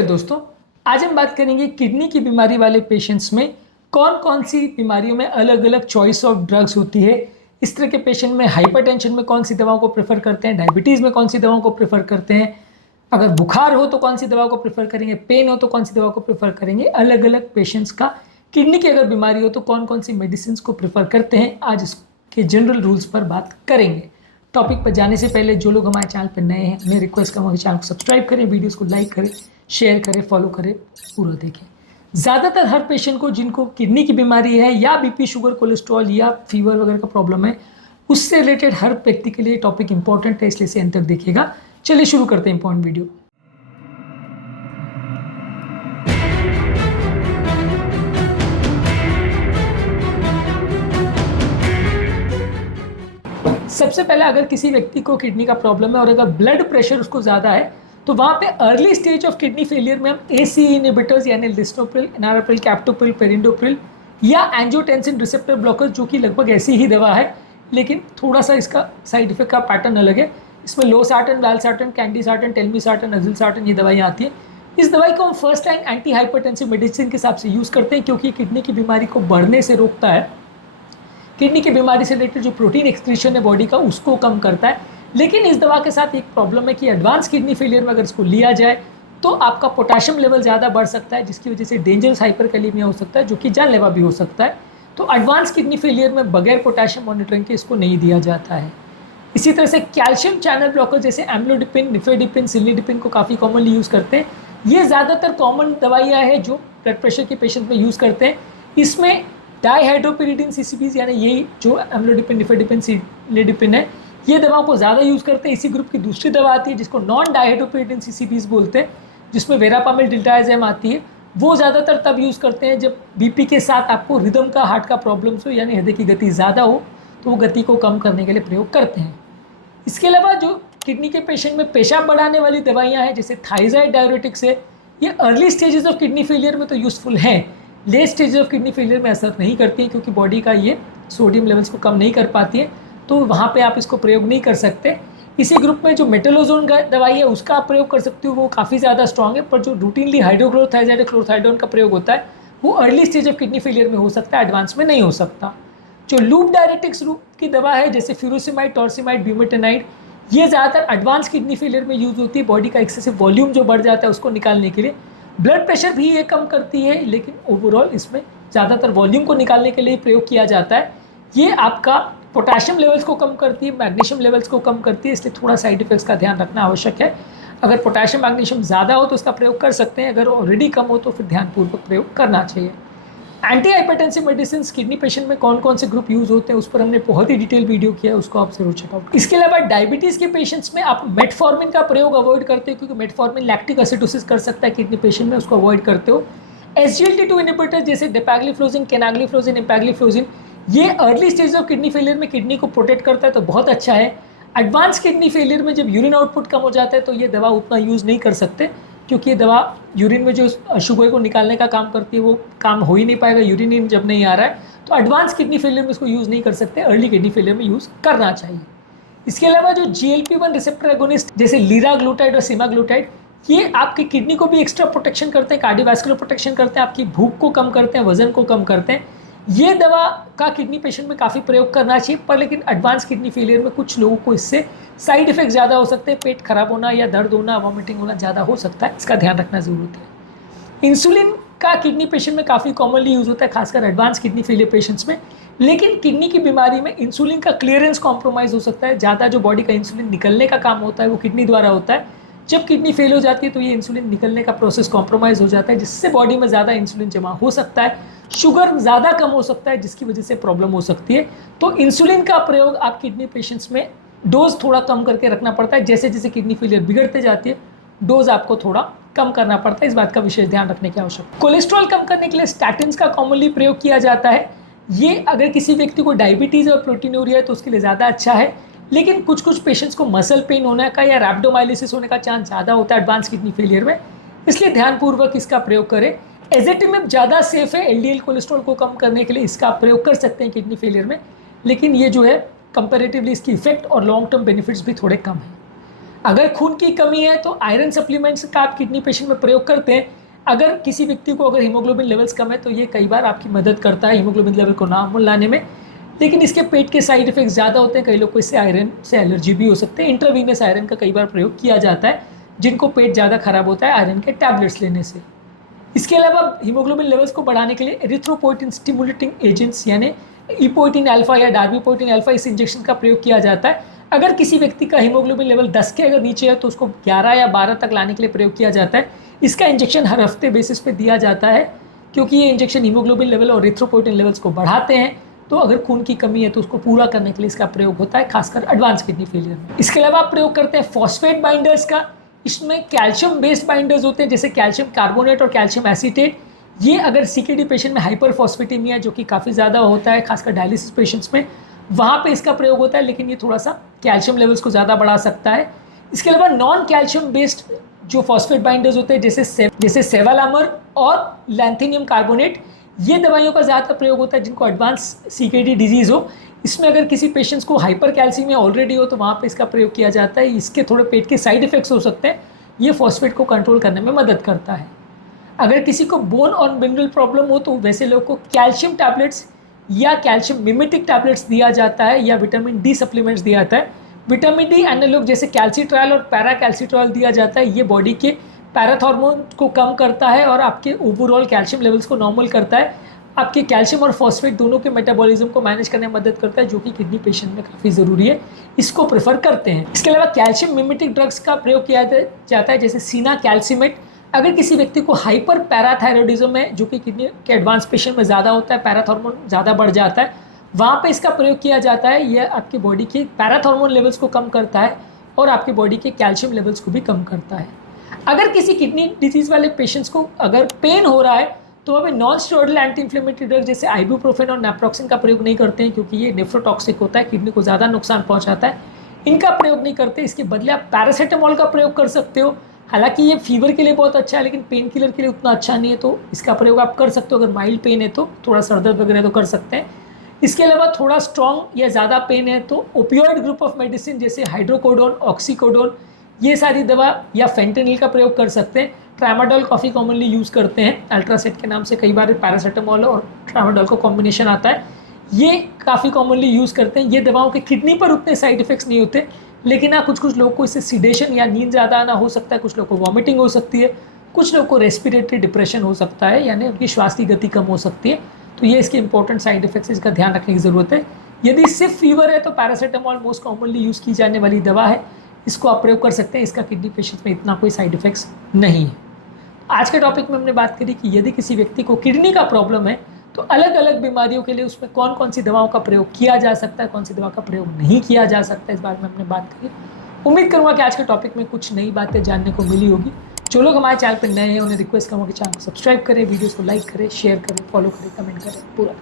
नमस्कार दोस्तों। आज हम बात करेंगे किडनी की बीमारी वाले पेशेंट्स में कौन कौन सी बीमारियों में अलग अलग चॉइस ऑफ ड्रग्स होती है। इस तरह के पेशेंट में हाइपरटेंशन में कौन सी दवाओं को प्रेफर करते हैं, डायबिटीज़ में कौन सी दवाओं को प्रेफर करते हैं, अगर बुखार हो तो कौन सी दवाओं को प्रेफर करेंगे, पेन हो तो कौन सी दवा को प्रेफर करेंगे। अलग अलग पेशेंट्स का किडनी की अगर बीमारी हो तो कौन कौन सी मेडिसिन को प्रेफर करते हैं, आज इसके जनरल रूल्स पर बात करेंगे। टॉपिक पर जाने से पहले जो लोग हमारे चैनल पर नए हैं, मैं रिक्वेस्ट करूँगा कि चैनल को सब्सक्राइब करें, वीडियोस को लाइक करें, शेयर करें, फॉलो करें, पूरा देखें। ज़्यादातर हर पेशेंट को जिनको किडनी की बीमारी है या बीपी, शुगर, कोलेस्ट्रॉल या फीवर वगैरह का प्रॉब्लम है, उससे रिलेटेड हर व्यक्ति के लिए टॉपिक इंपॉर्टेंट है, इसलिए इसे अंत तक देखिएगा। चलिए शुरू करते हैं इंपॉर्टेंट वीडियो। सबसे पहले अगर किसी व्यक्ति को किडनी का प्रॉब्लम है और अगर ब्लड प्रेशर उसको ज़्यादा है तो वहाँ पे early stage of kidney failure में हम ACE इनहिबिटर्स यानी लिस्टोप्रिल, एनारोप्रिल, कैप्टोप्रिल, पेरिंडोप्रिल या एंजियोटेंसिन रिसेप्टर ब्लॉकर्स, जो कि लगभग ऐसी ही दवा है लेकिन थोड़ा सा इसका साइड इफेक्ट का पैटर्न अलग है। इसमें लोसार्टन, वैल्सार्टन, कैंडीसार्टन, टेलमीसार्टन, अजिलसार्टन ये दवाइयाँ आती हैं। इस दवाई को हम first line anti hypertensive medicine के हिसाब से यूज़ करते हैं क्योंकि किडनी की बीमारी को बढ़ने से रोकता है। किडनी की बीमारी से रिलेटेड जो प्रोटीन एक्सक्रीशन है बॉडी का, उसको कम करता है। लेकिन इस दवा के साथ एक प्रॉब्लम है कि एडवांस किडनी फेलियर में अगर इसको लिया जाए तो आपका पोटेशियम लेवल ज़्यादा बढ़ सकता है, जिसकी वजह से डेंजरस हाइपरकैलेमिया हो सकता है, जो कि जानलेवा भी हो सकता है। तो एडवांस किडनी फेलियर में बगैर पोटेशियम मॉनिटरिंग के इसको नहीं दिया जाता है। इसी तरह से कैल्शियम चैनल ब्लॉकर जैसे एम्लोडिपिन, निफेडिपिन, सिलिडिपिन को काफ़ी कॉमनली यूज़ करते हैं। ये ज़्यादातर कॉमन दवाइयाँ हैं जो ब्लड प्रेशर के पेशेंट में यूज़ करते हैं। इसमें डाईहाइड्रोपिरिडिन CCBs यानी यही जो एम्लोडिपिन, निफेडिपिन, सिलिडिपिन है, ये दवाओं को ज़्यादा यूज़ करते हैं। इसी ग्रुप की दूसरी दवा आती है जिसको नॉन डाईहाइड्रोपिरिडिन CCBs बोलते हैं, जिसमें वेरापामिल, डिल्टाज़ेम आती है। वो ज़्यादातर तब यूज़ करते हैं जब बीपी के साथ आपको रिदम का, हार्ट का प्रॉब्लम्स हो, यानी हृदय की गति ज़्यादा हो, तो वो गति को कम करने के लिए प्रयोग करते हैं। इसके अलावा जो किडनी के पेशेंट में पेशाब बढ़ाने वाली दवाइयाँ हैं जैसे थाइज़ाइड डायरेटिक्स है, ये early stages of kidney failure में तो यूज़फुल हैं, late stage of kidney failure में असर नहीं करती है क्योंकि बॉडी का ये सोडियम लेवल्स को कम नहीं कर पाती है, तो वहाँ पे आप इसको प्रयोग नहीं कर सकते। इसी ग्रुप में जो मेटलोजोन का दवाई है उसका आप प्रयोग कर सकते हो, वो काफ़ी ज़्यादा स्ट्रॉन्ग है, पर जो रूटीनली हाइड्रोक्लोरोथाइज़ाइड, क्लोरोथाइडोन का प्रयोग होता है वो early stage of kidney failure में हो सकता है, एडवांस में नहीं हो सकता। जो लूप डायरेटिक्स रूप की दवा है जैसे फ्यूरोसिमाइड, टॉर्सिमाइड, ब्यूमेटेनाइड, ये ज़्यादातर एडवांस किडनी फेलियर में यूज़ होती है, बॉडी का एक्सेसिव वॉल्यूम जो बढ़ जाता है उसको निकालने के लिए। ब्लड प्रेशर भी ये कम करती है, लेकिन ओवरऑल इसमें ज़्यादातर वॉल्यूम को निकालने के लिए प्रयोग किया जाता है। ये आपका पोटेशियम लेवल्स को कम करती है, मैग्नीशियम लेवल्स को कम करती है, इसलिए थोड़ा साइड इफेक्ट्स का ध्यान रखना आवश्यक है। अगर पोटेशियम, मैग्नीशियम ज़्यादा हो तो उसका प्रयोग कर सकते हैं, अगर ऑलरेडी कम हो तो फिर ध्यानपूर्वक प्रयोग करना चाहिए। Anti hypertensive medicine kidney patient में कौन कौन से ग्रुप यूज़ होते हैं उस पर हमने बहुत ही डिटेल वीडियो किया है, उसको आप जरूर चेकआउट। इसके अलावा डायबिटीज़ के पेशेंट्स में आप मेटफॉर्मिन का प्रयोग अवॉइड करते हो क्योंकि मेटफॉर्मिन लैक्टिक एसिडोसिस कर सकता है किडनी पेशेंट में, उसको अवॉइड करते हो। SGLT2 इनहिबिटर जैसे डेपाग्लिफ्लोजिन, केनाग्लिफ्लोजिन, एम्पैग्लिफ्लोजिन, ये early stage of kidney failure में किडनी को प्रोटेक्ट करता है तो बहुत अच्छा है। एडवांस किडनी फेलियर में जब यूरिन आउटपुट कम हो जाता है तो ये दवा उतना यूज़ नहीं कर सकते क्योंकि ये दवा यूरिन में जो शुगर को निकालने का काम करती है वो काम हो ही नहीं पाएगा, यूरिन जब नहीं आ रहा है। तो एडवांस किडनी फेलियर में इसको यूज़ नहीं कर सकते, अर्ली किडनी फेलियर में यूज़ करना चाहिए। इसके अलावा जो GLP-1 रिसेप्टर एगोनिस्ट जैसे लीराग्लूटाइड और सेमाग्लूटाइड, ये आपकी किडनी को भी एक्स्ट्रा प्रोटेक्शन करते हैं, कार्डियोवैस्कुलर प्रोटेक्शन करते हैं, आपकी भूख को कम करते हैं, वजन को कम करते हैं। ये दवा का किडनी पेशेंट में काफ़ी प्रयोग करना चाहिए, पर लेकिन एडवांस किडनी फेलियर में कुछ लोगों को इससे साइड इफेक्ट ज़्यादा हो सकते हैं, पेट खराब होना या दर्द होना, वॉमिटिंग होना ज़्यादा हो सकता है, इसका ध्यान रखना ज़रूरत है। इंसुलिन का किडनी पेशेंट में काफ़ी कॉमनली यूज़ होता है, खासकर एडवांस किडनी फेलियर पेशेंट्स में, लेकिन किडनी की बीमारी में इंसुलिन का क्लियरेंस कॉम्प्रोमाइज़ हो सकता है। ज़्यादा जो बॉडी का इंसुलिन निकलने का काम होता है वो किडनी द्वारा होता है। जब किडनी फेल हो जाती है तो ये इंसुलिन निकलने का प्रोसेस कॉम्प्रोमाइज़ हो जाता है, जिससे बॉडी में ज़्यादा इंसुलिन जमा हो सकता है, शुगर ज़्यादा कम हो सकता है, जिसकी वजह से प्रॉब्लम हो सकती है। तो इंसुलिन का प्रयोग आप किडनी पेशेंट्स में डोज थोड़ा कम करके रखना पड़ता है, जैसे जैसे किडनी फेलियर बिगड़ते जाती है डोज आपको थोड़ा कम करना पड़ता है, इस बात का विशेष ध्यान रखने की आवश्यकता है। कोलेस्ट्रॉल कम करने के लिए स्टैटिन्स का कॉमनली प्रयोग किया जाता है। ये अगर किसी व्यक्ति को डायबिटीज़ और प्रोटीनूरिया है तो उसके लिए ज़्यादा अच्छा है, लेकिन कुछ कुछ पेशेंट्स को मसल पेन होने का या रैप्डोमाइलिसिस होने का चांस ज़्यादा होता है एडवांस किडनी फेलियर में, इसलिए ध्यानपूर्वक इसका प्रयोग करें। एजेटिमिब ज़्यादा सेफ है LDL कोलेस्ट्रॉल को कम करने के लिए, इसका आप प्रयोग कर सकते हैं किडनी फेलियर में, लेकिन ये जो है कंपैरेटिवली इसकी इफेक्ट और लॉन्ग टर्म बेनिफिट्स भी थोड़े कम हैं। अगर खून की कमी है तो आयरन सप्लीमेंट्स का आप किडनी पेशेंट में प्रयोग करते हैं। अगर किसी व्यक्ति को अगर हीमोग्लोबिन लेवल्स कम है तो ये कई बार आपकी मदद करता है हीमोग्लोबिन लेवल को नॉर्मल लाने में, लेकिन इसके पेट के साइड इफेक्ट्स ज़्यादा होते हैं। कई लोग को इससे आयरन से एलर्जी भी हो सकते हैं। इंट्रावीनस आयरन का कई बार प्रयोग किया जाता है जिनको पेट ज़्यादा खराब होता है आयरन के टैबलेट्स लेने से। इसके अलावा हीमोग्लोबिन लेवल्स को बढ़ाने के लिए एरिथ्रोपोइटिन स्टिमुलेटिंग एजेंट्स यानी इपोइटिन अल्फा या डार्बिपोइटिन अल्फा इस इंजेक्शन का प्रयोग किया जाता है। अगर किसी व्यक्ति का हीमोग्लोबिन लेवल 10 के अगर नीचे है तो उसको 11 या 12 तक लाने के लिए प्रयोग किया जाता है। इसका इंजेक्शन हर हफ्ते बेसिस पे दिया जाता है क्योंकि ये इंजेक्शन हीमोग्लोबिन लेवल और एरिथ्रोपोइटिन लेवल्स को बढ़ाते हैं। तो अगर खून की कमी है तो उसको पूरा करने के लिए इसका प्रयोग होता है, खासकर एडवांस किडनी फेलियर में। इसके अलावा आप प्रयोग करते हैं फॉस्फेट बाइंडर्स का। इसमें कैल्शियम बेस्ड बाइंडर्स होते हैं जैसे कैल्शियम कार्बोनेट और कैल्शियम एसीटेट। ये अगर सीकेडी पेशेंट में हाइपरफॉस्फेटेमिया जो कि काफ़ी ज़्यादा होता है खासकर डायलिसिस पेशेंट्स में, वहाँ पे इसका प्रयोग होता है, लेकिन ये थोड़ा सा कैल्शियम लेवल्स को ज़्यादा बढ़ा सकता है। इसके अलावा नॉन कैल्शियम बेस्ड जो फॉस्फेट बाइंडर्स होते हैं जैसे सेवालामर और लैंथेनियम कार्बोनेट, ये दवाइयों का ज़्यादातर प्रयोग होता है जिनको एडवांस सीकेडी डिजीज़ हो। इसमें अगर किसी पेशेंट्स को हाइपर कैल्सीमिया ऑलरेडी हो तो वहाँ पे इसका प्रयोग किया जाता है। इसके थोड़े पेट के साइड इफ़ेक्ट्स हो सकते हैं, ये फॉस्फेट को कंट्रोल करने में मदद करता है। अगर किसी को बोन और मिनरल प्रॉब्लम हो तो वैसे लोग को कैल्शियम टैबलेट्स या कैल्शियम मिमेटिक टैबलेट्स दिया जाता है या विटामिन डी सप्लीमेंट्स दिया जाता है। विटामिन डी एनालॉग जैसे कैल्सिट्रायल और पैराकैल्सिट्रायल दिया जाता है। ये बॉडी के पैराथॉर्मोन को कम करता है और आपके ओवरऑल कैल्शियम लेवल्स को नॉर्मल करता है। आपके कैल्शियम और फॉस्फेट दोनों के मेटाबॉलिज्म को मैनेज करने में मदद करता है, जो कि किडनी पेशेंट में काफ़ी ज़रूरी है, इसको प्रेफर करते हैं। इसके अलावा कैल्शियम मिमेटिक ड्रग्स का प्रयोग किया जाता है जैसे सीना कैल्सिमेट। अगर किसी व्यक्ति को हाइपर पैराथायरॉइडिज्म है जो कि किडनी के एडवांस पेशेंट में ज़्यादा होता है, पैराथॉर्मोन ज़्यादा बढ़ जाता है, वहाँ पे इसका प्रयोग किया जाता है। यह आपकी बॉडी के पैराथॉर्मोन लेवल्स को कम करता है और आपकी बॉडी के कैल्शियम लेवल्स को भी कम करता है। अगर किसी किडनी डिजीज़ वाले पेशेंट्स को अगर पेन हो रहा है तो हमें non steroidal anti inflammatory drug जैसे आइबुप्रोफेन और नेप्रोक्सिन का प्रयोग नहीं करते हैं क्योंकि ये नेफ्रोटॉक्सिक होता है, किडनी को ज़्यादा नुकसान पहुँचाता है। इनका प्रयोग नहीं करते। इसके बदले आप पैरासीटामोल का प्रयोग कर सकते हो। हालांकि ये फीवर के लिए बहुत अच्छा है लेकिन पेन किलर के लिए उतना अच्छा नहीं है, तो इसका प्रयोग आप कर सकते हो। अगर माइल्ड पेन है तो थोड़ा सर दर्द वगैरह तो कर सकते हैं। इसके अलावा थोड़ा स्ट्रॉन्ग या ज़्यादा पेन है तो ओपियोइड ग्रुप ऑफ मेडिसिन जैसे हाइड्रोकोडोन, ऑक्सीकोडोन, ये सारी दवा या फेंटेनिल का प्रयोग कर सकते हैं। ट्रामाडोल काफ़ी कॉमनली यूज़ करते हैं, अल्ट्रासेट के नाम से कई बार पैरासीटामोल और ट्रामाडोल का कॉम्बिनेशन आता है, ये काफ़ी कॉमनली यूज़ करते हैं। ये दवाओं के किडनी पर उतने साइड इफ़ेक्ट्स नहीं होते, लेकिन हाँ कुछ लोगों को इससे सिडेशन या नींद ज़्यादा आना हो सकता है, कुछ लोगों को वॉमिटिंग हो सकती है, कुछ लोगों को रेस्पिरेटरी डिप्रेशन हो सकता है, यानी उनकी श्वास की गति कम हो सकती है। तो ये इसके इंपॉर्टेंट साइड इफ़ेक्ट्स, इसका ध्यान रखने की ज़रूरत है। यदि सिर्फ फीवर है तो पैरासीटामोल मोस्ट कॉमनली यूज़ की जाने वाली दवा है, इसको आप प्रयोग कर सकते हैं। इसका किडनी पेशेंट्स में इतना कोई साइड इफ़ेक्ट्स नहीं है। आज के टॉपिक में हमने बात करी कि यदि किसी व्यक्ति को किडनी का प्रॉब्लम है तो अलग अलग बीमारियों के लिए उसमें कौन कौन सी दवाओं का प्रयोग किया जा सकता है, कौन सी दवा का प्रयोग नहीं किया जा सकता है, इस बारे में हमने बात करी। उम्मीद करूँगा कि आज के टॉपिक में कुछ नई बातें जानने को मिली होगी। जो लोग हमारे चैनल पर नए हैं उन्हें रिक्वेस्ट करूँगा कि चैनल को सब्सक्राइब करें, वीडियोज़ को लाइक करें, शेयर करें, फॉलो करें, कमेंट करें, पूरा